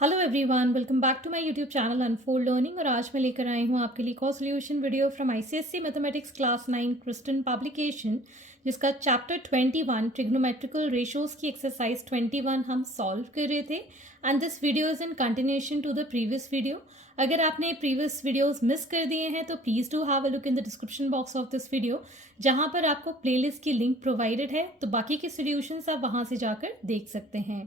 Hello everyone, welcome back to my YouTube channel Unfold Learning. और आज मैं लेकर आई हूँ आपके लिए एक और solution video from ICSC mathematics class 9 Christian publication, जिसका चैप्टर 21 ट्रिग्नोमेट्रिकल रेशियोज की एक्सरसाइज 21 हम सॉल्व कर रहे थे। And this video is in continuation to the previous video. अगर आपने प्रीवियस वीडियोस मिस कर दिए हैं तो please do have a look in the description box of this video, जहाँ पर आपको प्लेलिस्ट की लिंक प्रोवाइडेड है, तो बाकी के सोल्यूशंस आप वहाँ से जाकर देख सकते हैं।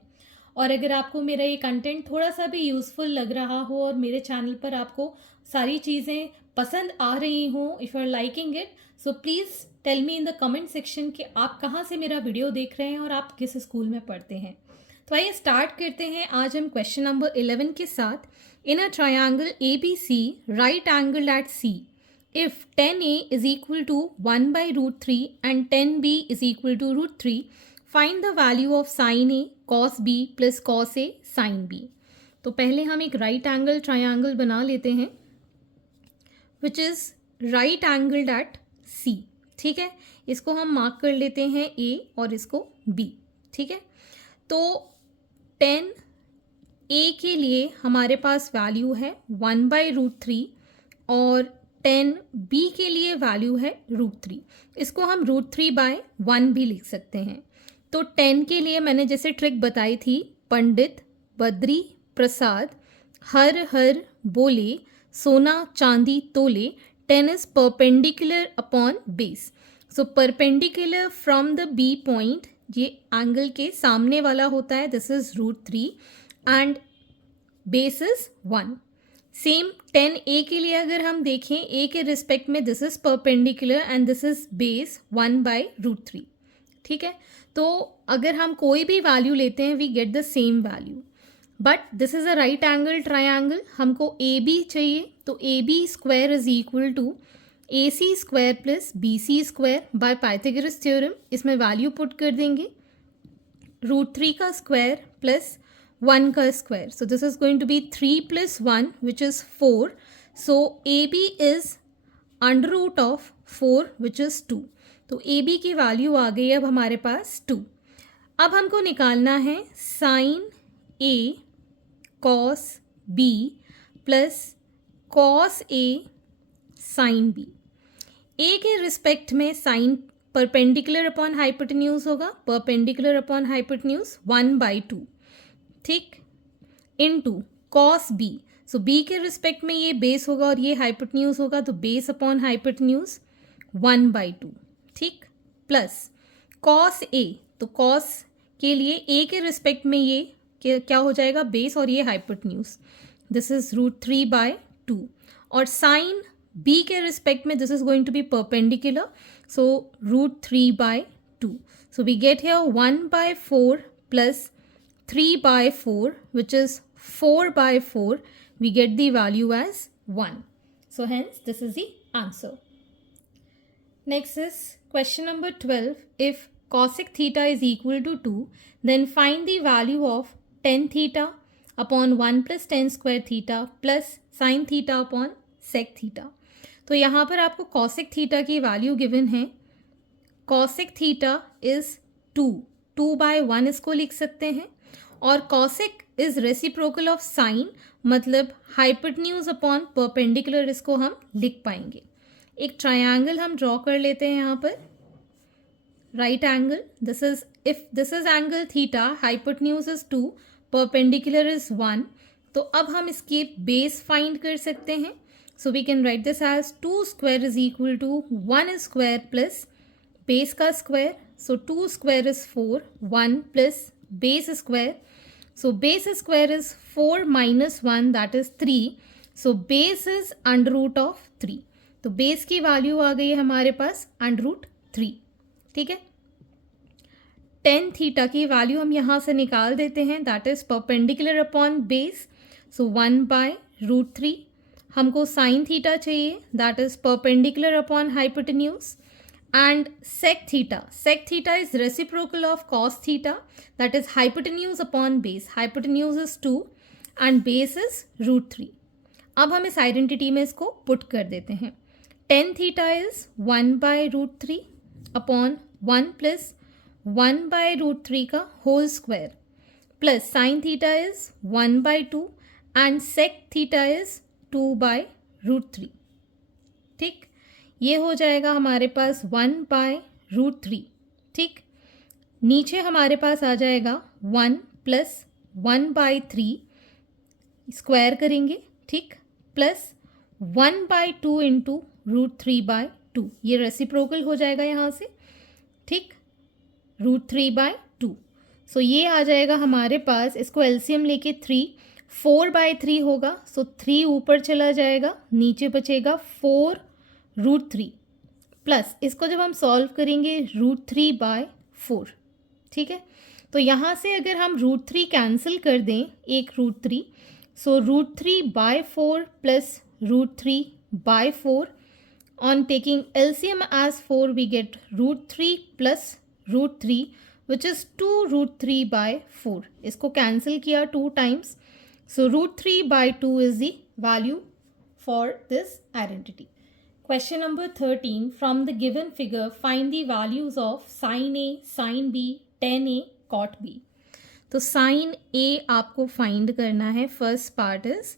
और अगर आपको मेरा ये कंटेंट थोड़ा सा भी यूज़फुल लग रहा हो और मेरे चैनल पर आपको सारी चीज़ें पसंद आ रही हों, if you are liking it, so please tell me in the comment section कि आप कहाँ से मेरा वीडियो देख रहे हैं और आप किस स्कूल में पढ़ते हैं। तो आइए स्टार्ट करते हैं आज हम क्वेश्चन नंबर 11 के साथ। In a triangle A B C right angle at C, if 10a is equal to 1 by root 3 and 10b is equal to root 3, find the value of sin a cos b plus cos a sin b। तो पहले हम एक right angle triangle बना लेते हैं which is right angled at C. ठीक है, इसको हम मार्क कर लेते हैं ए और इसको बी। ठीक है, तो 10 ए के लिए हमारे पास वैल्यू है 1 बाई रूट 3 और 10 बी के लिए वैल्यू है रूट 3। इसको हम रूट 3 बाय 1 भी लिख सकते हैं। तो 10 के लिए मैंने जैसे ट्रिक बताई थी, पंडित बद्री प्रसाद हर हर बोले सोना चांदी तोले, 10 is perpendicular upon base. So perpendicular from the B point, ये एंगल के सामने वाला होता है, this is root 3 and base is 1। Same 10 A के लिए अगर हम देखें, ए के रिस्पेक्ट में this is perpendicular and this is base 1 by root 3। ठीक है, तो अगर हम कोई भी वैल्यू लेते हैं we get the same value, but this is a right angle triangle, हमको ए बी चाहिए। तो A B square is equal to A C square plus B C square by Pythagoras theorem. इसमें value put कर देंगे, root 3 का square plus 1 का square, so this is going to be 3 plus 1 which is 4, so AB is under root of 4 which is 2। तो AB की value आ गई अब हमारे पास 2। अब हमको निकालना है sine A cos B plus cos A sine B। A के रिस्पेक्ट में साइन परपेंडिकुलर अपॉन हाइपोटेन्यूज होगा, परपेंडिकुलर अपॉन हाइपोटेन्यूज 1 बाई 2। ठीक, into cos B, so B के रिस्पेक्ट में ये बेस होगा और ये हाइपोटेन्यूज होगा, तो बेस अपॉन हाइपोटेन्यूज 1 बाई 2। ठीक, प्लस कॉस ए, तो कॉस के लिए ए के रिस्पेक्ट में ये क्या हो जाएगा, बेस और ये hypotenuse, this is root 3 by 2। और साइन बी के रिस्पेक्ट में this is going to be perpendicular, so root 3 by 2। So we get here 1 by 4 plus 3 by 4 which is 4 by 4, we get the value as 1. So hence this is the answer. Next is question number 12. If cosec theta is equal to 2, then find the value of tan theta upon 1 plus tan square theta plus sin theta upon sec theta। तो यहाँ पर आपको cosec theta की value given है, cosec theta is 2 by 1 इसको लिख सकते हैं, और cosec is reciprocal of sine, मतलब हाइपोटेन्यूज अपॉन परपेंडिकुलर इसको हम लिख पाएंगे। एक ट्रायंगल हम ड्रॉ कर लेते हैं यहाँ पर, right angle, this is if this is angle theta, hypotenuse is 2, perpendicular is 1। तो अब हम इसके बेस फाइंड कर सकते हैं, so we can write this as 2 square is equal to 1 square plus base का square, so 2 square is 4, 1 plus base square, so base square is 4 minus 1 that is 3, so base is under root of 3। तो base की value आ गई है हमारे पास under root 3। ठीक है, tan theta की value हम यहाँ से निकाल देते हैं, that is perpendicular upon base, so 1 by root 3। हमको sin थीटा चाहिए, that is perpendicular upon hypotenuse, and sec theta is reciprocal of cos theta, that is hypotenuse upon base, hypotenuse is 2 and base is root 3। अब हम इस identity में इसको put कर देते हैं, tan theta is 1 by root 3 upon 1 plus 1 by root 3 का whole square plus sine theta is 1/2 and sec theta is 2/√3. ठीक, ये हो जाएगा हमारे पास 1/√3. ठीक, नीचे हमारे पास आ जाएगा 1 प्लस 1/3 स्क्वायर करेंगे. ठीक, प्लस 1/2 इंटू √3/2. ये रेसिप्रोकल हो जाएगा यहाँ से. ठीक, √3/2. सो ये आ जाएगा हमारे पास, इसको एलसीएम लेके 4/3 होगा. सो 3 ऊपर चला जाएगा, नीचे बचेगा 4√3 प्लस इसको जब हम सॉल्व करेंगे √3/4. ठीक है, तो यहाँ से अगर हम √3 कैंसिल कर दें, एक √3, सो √3/4 plus √3/4. On taking LCM as 4, we get √3 plus √3, which is 2√3/4. इसको cancel किया 2 times. So √3/2 is the value for this identity. Question number 13. From the given figure, find the values of sin A, sin B, tan A, cot B. तो sin A आपको find करना है. First part is,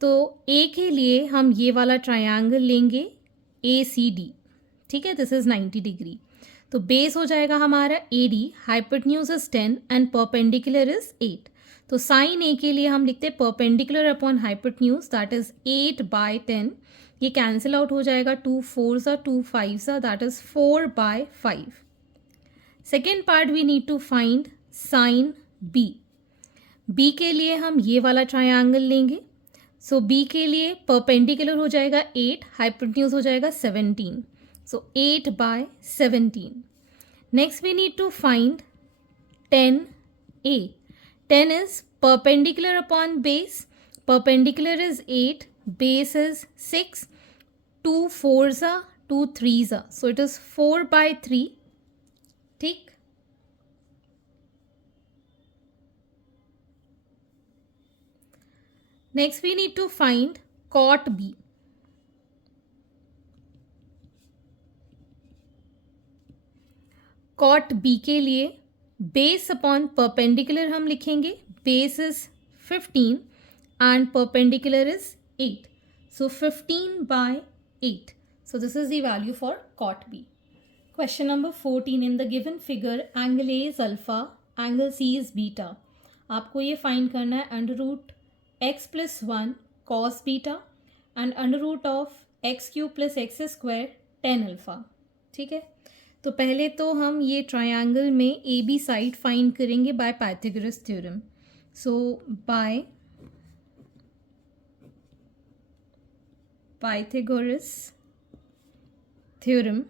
तो A के लिए हम ये वाला triangle लेंगे ACD. ठीक है, दिस इज 90 डिग्री. तो बेस हो जाएगा हमारा AD, hypotenuse is 10 and perpendicular is 8. तो साइन A के लिए हम लिखते हैं perpendicular upon hypotenuse, that is 8/10. ये कैंसिल आउट हो जाएगा, 2 4s 2 5s, that is 4/5. Second part we need to find sine B के लिए हम ये वाला ट्राइंगल लेंगे. सो B के लिए परपेंडिकुलर हो जाएगा 8, हाइपोटेन्यूज हो जाएगा 17. So 8/17. Next we need to find tan A. tan is perpendicular upon base. Perpendicular is 8, base is 6, 2 4s 2 3s, so it is 4/3. ठीक, next we need to find cot B. cot B के लिए base upon perpendicular हम लिखेंगे. Base is 15 and perpendicular is 8. So 15/8. So this is the value for cot B. Question number 14. In the given figure, angle A is alpha, angle C is beta. आपको ये find करना है √x plus 1 cos beta and √x³ plus x² tan alpha. ठीक है, तो पहले तो हम ये ट्रायंगल में ए बी साइड फाइंड करेंगे bye Pythagoras theorem. So bye Pythagoras theorem,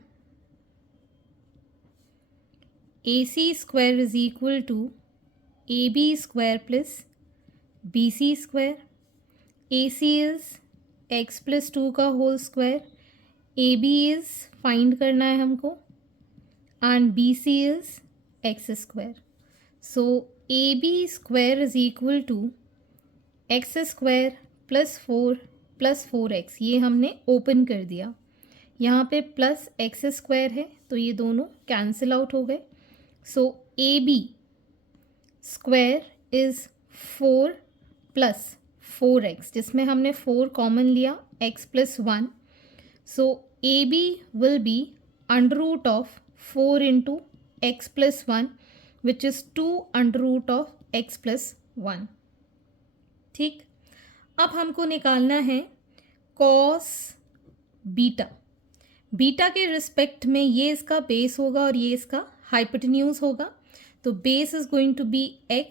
AC² is equal to AB² plus BC². AC is x plus 2 का whole square, AB is find करना है हमको and BC is x². So AB² is equal to x² plus 4 plus 4x. ये हमने open कर दिया. यहाँ पे प्लस x² है तो ये दोनों कैंसिल आउट हो गए. सो AB² इज 4 प्लस 4x, जिसमें हमने 4 कॉमन लिया, x plus 1. So AB will be under root of 4 into x plus 1 which is 2 under root of x plus 1. ठीक, अब हमको निकालना है कॉस बीटा. बीटा के रिस्पेक्ट में ये इसका बेस होगा और ये इसका हाइपोटेन्यूज होगा. तो base is going to be x,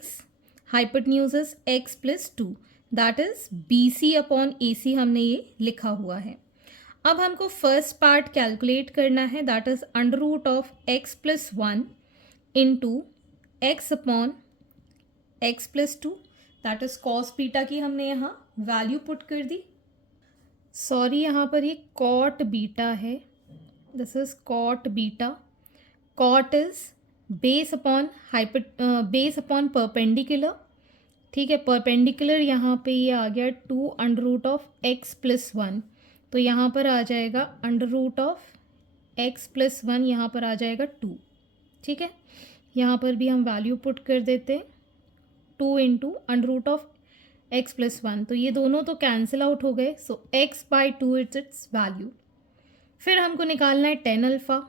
hypotenuse is x plus 2, that is BC upon AC हमने ये लिखा हुआ है. अब हमको फर्स्ट पार्ट कैलकुलेट करना है, that is under root of x plus 1 into x upon x plus 2, that is cos beta की हमने यहाँ वैल्यू पुट कर दी. सॉरी, यहाँ पर ये कॉट बीटा है, this is cot beta. Cot is base upon perpendicular. ठीक है, परपेंडिकुलर यहाँ पे ये आ गया 2 under root of x plus 1, तो यहाँ पर आ जाएगा under root of x plus 1, यहाँ पर आ जाएगा 2. ठीक है, यहाँ पर भी हम वैल्यू पुट कर देते हैं 2 into under root of x plus 1, तो ये दोनों तो कैंसिल आउट हो गए, so x by 2 its value. फिर हमको निकालना है टेन अल्फ़ा।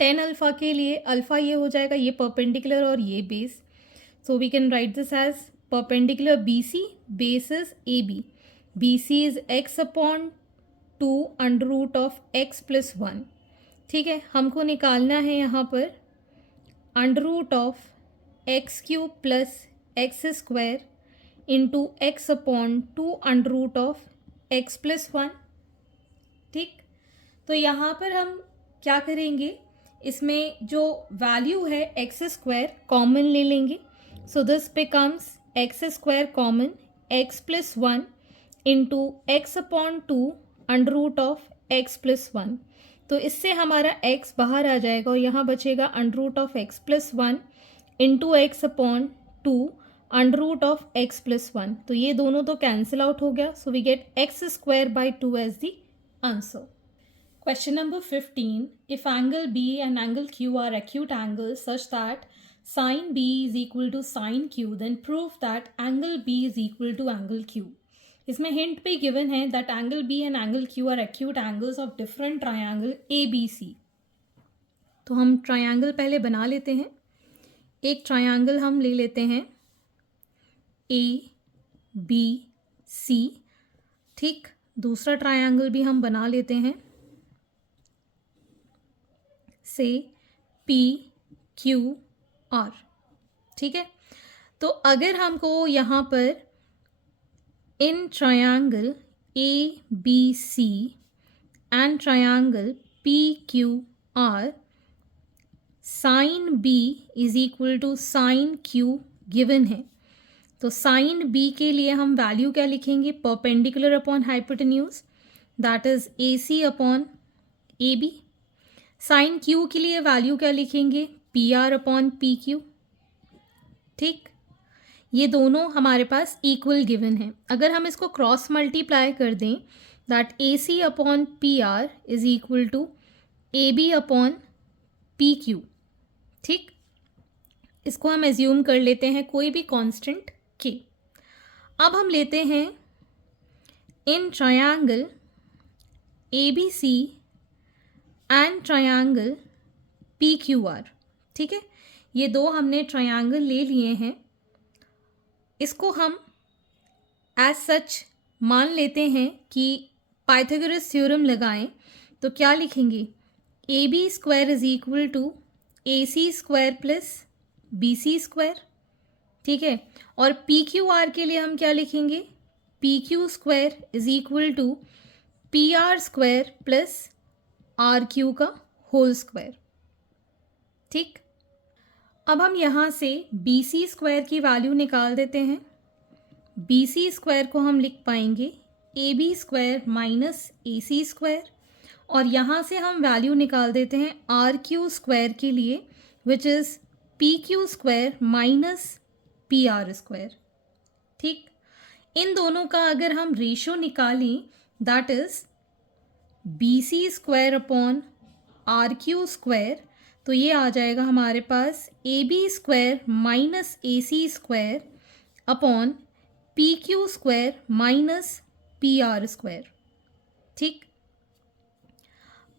टेन अल्फ़ा के लिए अल्फ़ा ये हो जाएगा, ये परपेंडिकुलर और ये base, so we can write this as perpendicular B C, base is A B, B C is x upon 2 under root of x plus 1। ठीक है, हमको निकालना है यहाँ पर under root of x cube plus x square into x upon 2 under root of x plus 1। ठीक, तो यहाँ पर हम क्या करेंगे, इसमें जो वैल्यू है एक्स स्क्वायर कॉमन ले लेंगे, so this becomes x square common x plus 1 into x upon 2 under root of x plus 1। तो इससे हमारा x बाहर आ जाएगा और यहाँ बचेगा under root of x plus 1 into x upon 2 under root of x plus 1। तो ये दोनों तो कैंसिल आउट हो गया, so we get x square by 2 as the answer. Question number 15. If angle B and angle Q are acute angles such that sin B is equal to sin Q, then prove that angle B is equal to angle Q. इसमें hint भी given है that angle B and angle Q are acute angles of different triangle ABC. तो हम triangle पहले बना लेते हैं। एक ट्रायंगल हम ले लेते हैं ABC, ठीक। दूसरा ट्रायंगल भी हम बना लेते हैं से PQR, ठीक है। तो अगर हमको यहाँ पर in triangle ABC and triangle PQR sine B is equal to sine Q given है, तो साइन B के लिए हम वैल्यू क्या लिखेंगे, perpendicular upon hypotenuse, that is AC upon AB। Sine Q के लिए वैल्यू क्या लिखेंगे, PR अपॉन PQ, ठीक। ये दोनों हमारे पास इक्वल गिवन है। अगर हम इसको क्रॉस मल्टीप्लाई कर दें, that AC upon PR is equal to AB upon PQ, ठीक। इसको हम एज्यूम कर लेते हैं कोई भी कांस्टेंट K। अब हम लेते हैं इन triangle ABC and triangle PQR, ठीक है। ये दो हमने ट्रायंगल ले लिए हैं, इसको हम एज सच मान लेते हैं कि पाइथागोरस थ्योरम लगाएं, तो क्या लिखेंगे, AB square is equal to AC square plus BC square, ठीक है। और PQR के लिए हम क्या लिखेंगे, PQ square is equal to PR square plus RQ का होल स्क्वायर, ठीक। अब हम यहाँ से BC स्क्वायर की वैल्यू निकाल देते हैं। BC स्क्वायर को हम लिख पाएंगे AB square minus AC square, और यहाँ से हम वैल्यू निकाल देते हैं RQ स्क्वायर के लिए, which is PQ square minus PR square, ठीक। इन दोनों का अगर हम रेशो निकालें, that is BC square upon RQ square, तो ये आ जाएगा हमारे पास AB square minus AC square upon PQ square minus PR square, ठीक।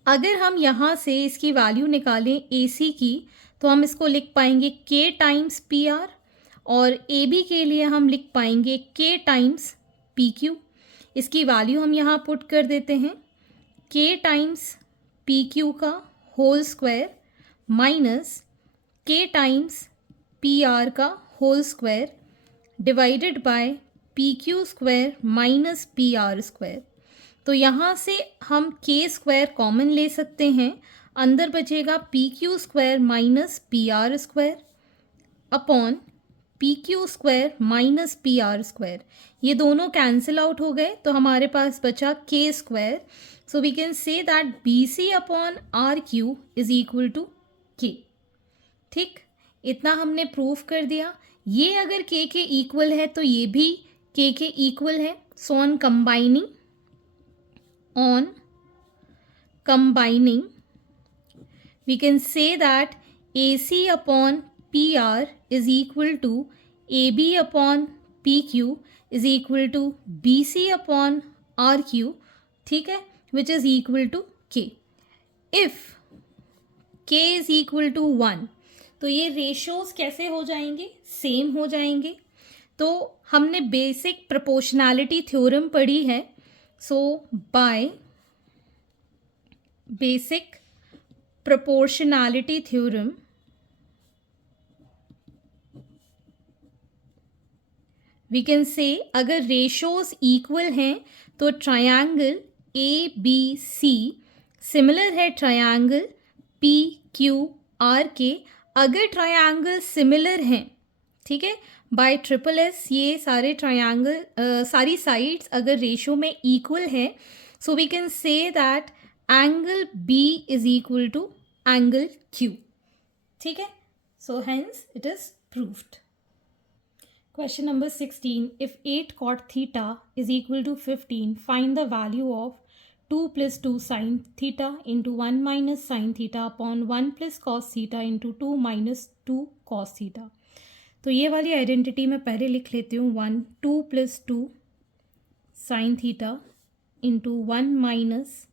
अगर हम यहाँ से इसकी वैल्यू निकालें AC की, तो हम इसको लिख पाएंगे K टाइम्स PR, और AB के लिए हम लिख पाएंगे K टाइम्स PQ। इसकी वैल्यू हम यहाँ पुट कर देते हैं, K टाइम्स PQ का whole square minus K times PR का whole square divided by PQ square minus PR square. तो यहाँ से हम K स्क्वायर कॉमन ले सकते हैं, अंदर बचेगा PQ square minus PR square upon PQ square minus PR square. ये दोनों कैंसिल आउट हो गए, तो हमारे पास बचा K square. So we can say that BC upon RQ is equal to K, ठीक। इतना हमने प्रूफ कर दिया। ये अगर K के इक्वल है तो ये भी K के इक्वल है। So on combining we can say that AC upon PR is equal to A B upon P Q is equal to B C upon R Q, ठीक है, which is equal to K. If K is equal to 1 तो ये ratios कैसे हो जाएंगे, same हो जाएंगे। तो हमने बेसिक प्रोपोर्शनैलिटी थ्योरम पढ़ी है। So by basic proportionality theorem we can say अगर रेशोज इक्वल हैं तो triangle A B C similar है ट्रायंगल पी क्यू आर के। अगर ट्रायंगल सिमिलर हैं, ठीक है, बाय ट्रिपल एस ये सारे ट्रायंगल सारी साइड्स अगर रेशो में इक्वल है, so we can say that angle B is equal to angle Q, ठीक है। So hence it is proved. Question number 16. If 8 cot theta is equal to 15, find the value of 2 plus 2 sin theta into 1 minus sin theta upon 1 plus cos theta into 2 minus 2 cos theta. तो ये वाली identity मैं पहले लिख लेती हूँ। 2 plus 2 sin theta into 1 minus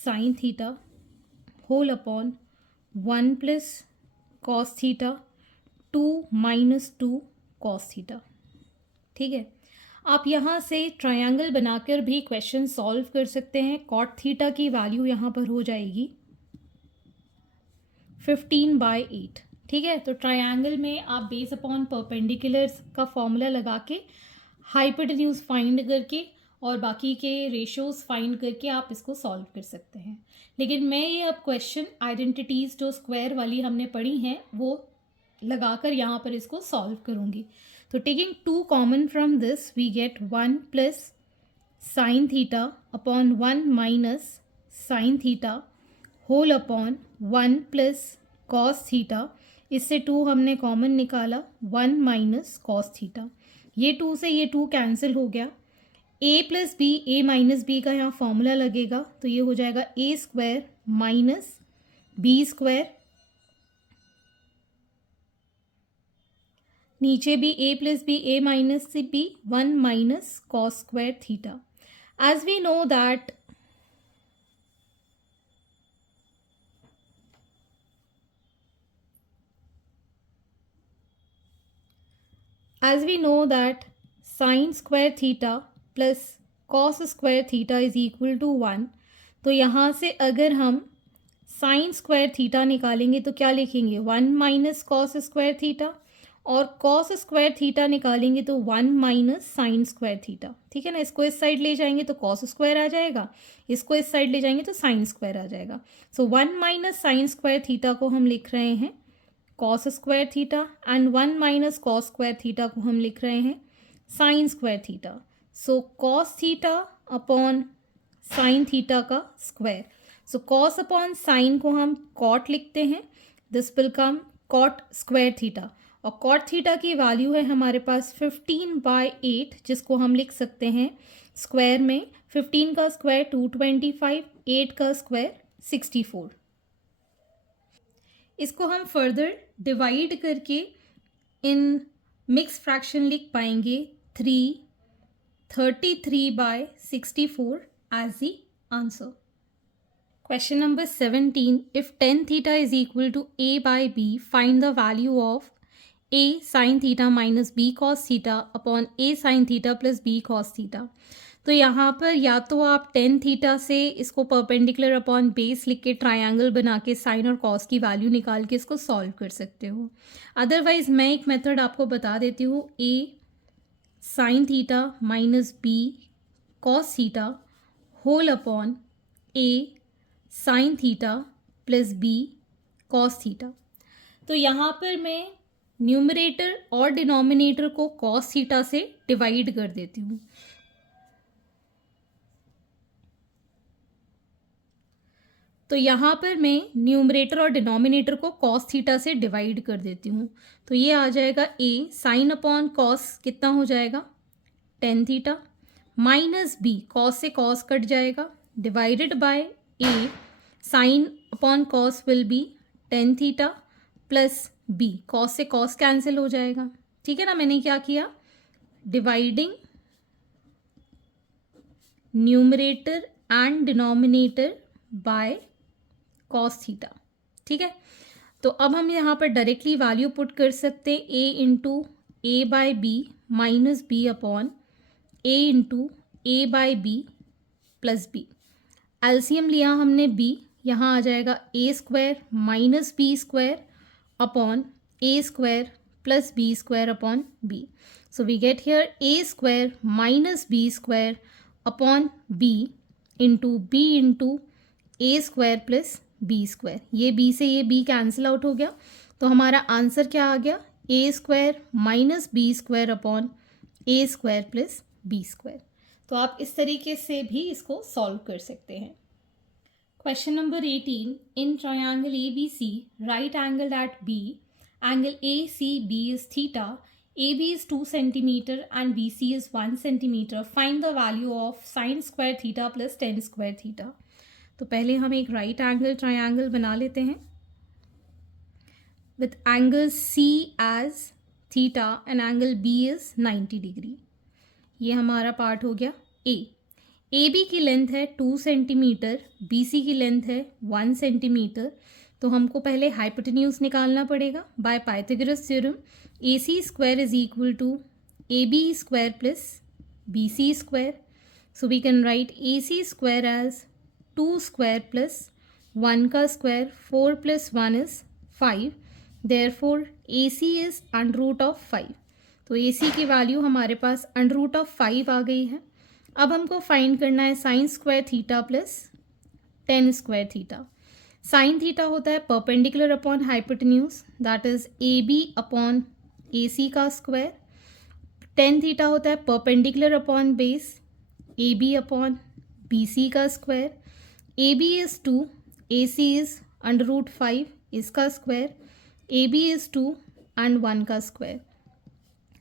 sin theta whole upon 1 plus cos theta 2 minus 2 cos theta, ठीक है। आप यहाँ से ट्रायंगल बनाकर भी क्वेश्चन सॉल्व कर सकते हैं। कॉट थीटा की वैल्यू यहाँ पर हो जाएगी 15/8, ठीक है। तो ट्रायंगल में आप बेस अपॉन परपेंडिकुलर्स का फॉर्मूला लगा के हाइपोटेन्यूज फाइंड करके और बाकी के रेशोज फाइंड करके आप इसको सॉल्व कर सकते हैं। लेकिन मैं ये अब क्वेश्चन आइडेंटिटीज़ जो स्क्वायर वाली हमने पढ़ी हैं वो लगाकर यहाँ पर इसको सॉल्व करूँगी। तो taking 2 common from this we get 1 plus sine theta upon 1 minus sine theta whole upon 1 plus cos theta. इससे 2 हमने कॉमन निकाला, 1 माइनस कॉस थीटा। ये 2 से ये 2 कैंसिल हो गया। a plus B, A minus B का यहाँ फॉर्मूला लगेगा, तो ये हो जाएगा a square minus B square, नीचे भी a plus B, A minus से B, 1 minus cos square theta. As we know that sine square theta plus cos square theta is equal to 1। तो यहाँ से अगर हम साइन स्क्वायर थीटा निकालेंगे तो क्या लिखेंगे, 1 माइनस कॉस स्क्वायर थीटा, और कॉस स्क्वायर थीटा निकालेंगे तो 1 माइनस साइन स्क्वायर थीटा, ठीक है ना। इसको इस साइड ले जाएंगे तो कॉस स्क्वायर आ जाएगा, इसको इस साइड ले जाएंगे तो साइन स्क्वायर आ जाएगा। So 1 minus sine square theta को हम लिख रहे हैं cos square theta and 1 minus cos square theta को हम लिख रहे हैं sine square theta. So cos theta upon sine theta का square. So cos upon sine को हम कॉट लिखते हैं, this will come cot square theta, और कॉट थीटा की वैल्यू है हमारे पास 15/8, जिसको हम लिख सकते हैं स्क्वायर में 15 का स्क्वायर 225, 8 का स्क्वायर 64। इसको हम फर्दर डिवाइड करके इन मिक्स फ्रैक्शन लिख पाएंगे 33/64 as the answer. Question number 17. If tan theta is equal to a by b, find the value of a sin theta minus b cos theta upon a sin theta plus b cos theta. तो यहाँ पर या तो आप tan theta से इसको perpendicular upon base लिख के ट्रायंगल बना के साइन और कॉस की वैल्यू निकाल के इसको सॉल्व कर सकते हो। अदरवाइज मैं एक मेथड आपको बता देती हूँ, a sin theta minus b cos theta whole upon a sine theta plus b cos theta. तो यहाँ पर मैं न्यूमरेटर और डिनोमिनेटर को cos थीटा से डिवाइड कर देती हूँ। तो यहाँ पर मैं न्यूमरेटर और डिनोमिनेटर को cos थीटा से डिवाइड कर देती हूँ। तो ये आ जाएगा a साइन अपॉन कॉस, कितना हो जाएगा tan theta, minus b cos से cos कट जाएगा, divided by a sine upon cos will be tan theta plus b cos से cos कैंसिल हो जाएगा, ठीक है ना। मैंने क्या किया, dividing numerator and denominator by cos theta. ठीक है, तो अब हम यहाँ पर डायरेक्टली वैल्यू पुट कर सकते हैं, A into A by B minus B upon A into A by B plus B. LCM लिया हमने बी, यहाँ आ जाएगा A square minus B square upon A square plus B square upon B. So we get here A square minus B square upon B into A square plus B square. ये B से ये B cancel out हो गया, तो हमारा answer क्या आ गया, A square minus B square upon A square plus B square. तो आप इस तरीके से भी इसको सॉल्व कर सकते हैं। Question number 18, in triangle A B C right angle at B, angle A C B is theta, AB is 2 centimeter and BC is 1 centimeter. Find the value of sin square theta plus tan square theta. तो पहले हम एक right angle triangle बना लेते हैं with angle C as theta and angle B is 90 degree. ये हमारा part हो गया A। AB की लेंथ है 2 सेंटीमीटर, BC की लेंथ है 1 सेंटीमीटर। तो हमको पहले हाइपोटेन्यूज निकालना पड़ेगा by Pythagoras theorem. AC square is equal to AB square plus BC square. So we can write AC square as 2 square plus 1 का square, 4 plus 1 is 5, therefore AC is under root of 5। तो AC की value हमारे under root of 5 आ गई है। अब हमको find करना है sine square theta plus tan square theta. Sine theta होता है perpendicular upon hypotenuse, that is AB upon AC का स्क्वायर। टेन थीटा होता है perpendicular upon base, AB upon BC का square. AB is 2, AC is under root 5 इसका square, AB is 2 and 1 का square.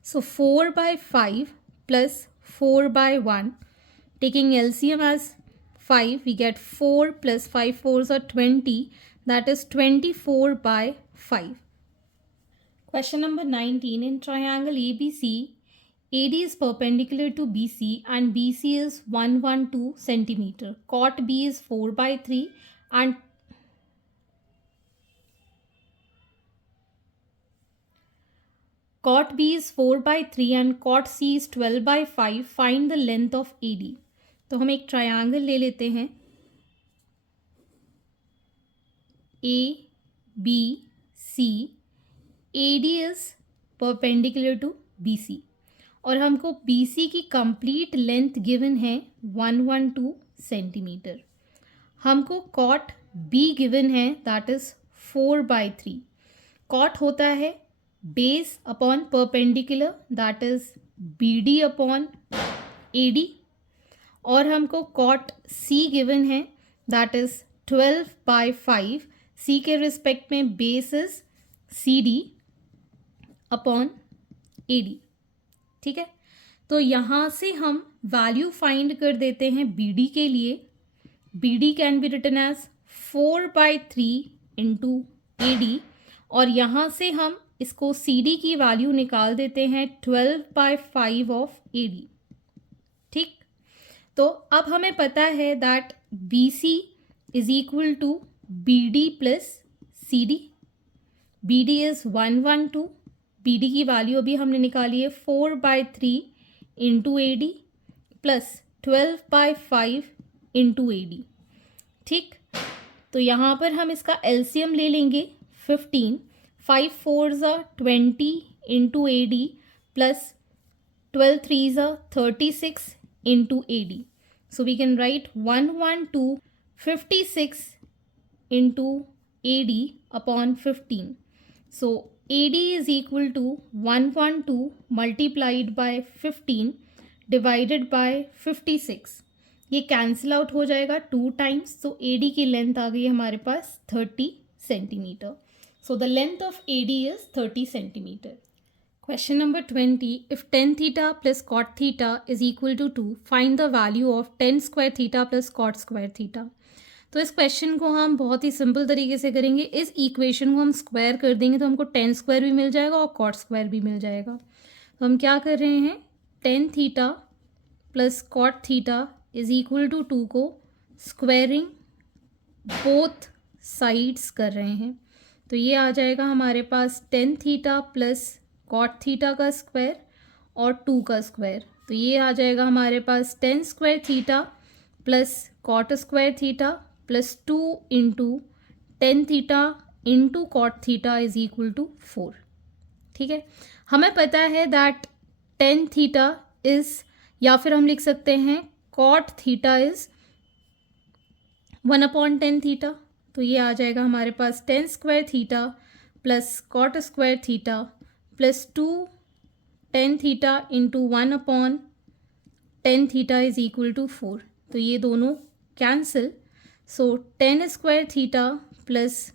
So 4/5 plus 4/1, taking LCM as 5, we get 4 plus 5 4s are 20, that is 24/5. Question number 19, in triangle ABC, AD is perpendicular to BC and BC is 112 centimeter. Cot B is 4/3 and cot B is 4/3 and cot C is 12/5. Find the length of AD. तो हम एक triangle ले लेते हैं ABC, AD is perpendicular to BC और हमको BC की complete length given है 112 सेंटीमीटर। हमको कॉट B गिवन है दैट इज 4/3। कॉट होता है base upon perpendicular that is BD upon AD और हमको कॉट C गिवन है दैट इज 12/5। C के रिस्पेक्ट में base is CD upon AD। ठीक है, तो यहाँ से हम वैल्यू फाइंड कर देते हैं BD के लिए। BD can be written as 4/3 into AD और यहाँ से हम इसको CD की वैल्यू निकाल देते हैं 12/5 ऑफ AD। ठीक, तो अब हमें पता है that BC is equal to BD plus CD। BD is 112, BD की वैल्यू अभी हमने निकाली है 4/3 into AD plus 12/5 into AD। ठीक, तो यहाँ पर हम इसका LCM ले लेंगे 15, 5 4s are 20 into AD plus 12 3s are 36 into AD. So we can write 11256 into AD upon 15. So AD is equal to 112 multiplied by 15 divided by 56. ये cancel out हो जाएगा 2 टाइम्स, तो AD की लेंथ आ गई हमारे पास 30 centimetre. So the length of AD is 30 centimeter. Question number 20. If tan theta plus cot theta is equal to 2, find the value of tan square theta plus cot square theta. तो इस question को हम बहुत ही simple तरीके से करेंगे। इस equation को हम स्क्वायर कर देंगे तो हमको tan स्क्वायर भी मिल जाएगा और cot स्क्वायर भी मिल जाएगा। तो हम क्या कर रहे हैं, tan theta plus cot theta is equal to 2 को स्क्वायरिंग बोथ साइड्स कर रहे हैं। तो ये आ जाएगा हमारे पास tan theta plus cot theta का स्क्वायर और 2 का स्क्वायर। तो ये आ जाएगा हमारे पास tan square theta plus cot square theta plus 2 into tan theta into cot theta is equal to 4। ठीक है, हमें पता है दैट टेन थीटा इज़, या फिर हम लिख सकते हैं कॉट थीटा इज़ 1/10 थीटा। तो ये आ जाएगा हमारे पास tan square theta plus cot square theta plus 2 tan theta into 1/10 theta is equal to 4। तो ये दोनों cancel, so tan square theta plus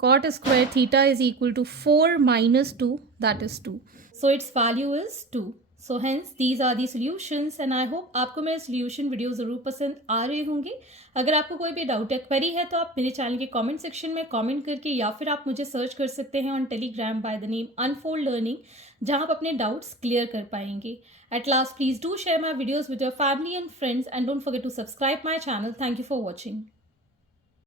cot square theta is equal to 4 minus 2, that is 2. So its value is 2. So hence these are the solutions and I hope आपको मेरे solution video ज़रूर पसंद आ रहे होंगे। अगर आपको कोई भी डाउट या क्वेरी है तो आप मेरे चैनल के कमेंट सेक्शन में कमेंट करके या फिर आप मुझे सर्च कर सकते हैं on Telegram by the name Unfold Learning, जहां आप अपने डाउट्स क्लियर कर पाएंगे। At last please do share my videos with your family and friends and don't forget to subscribe my channel. Thank you for watching.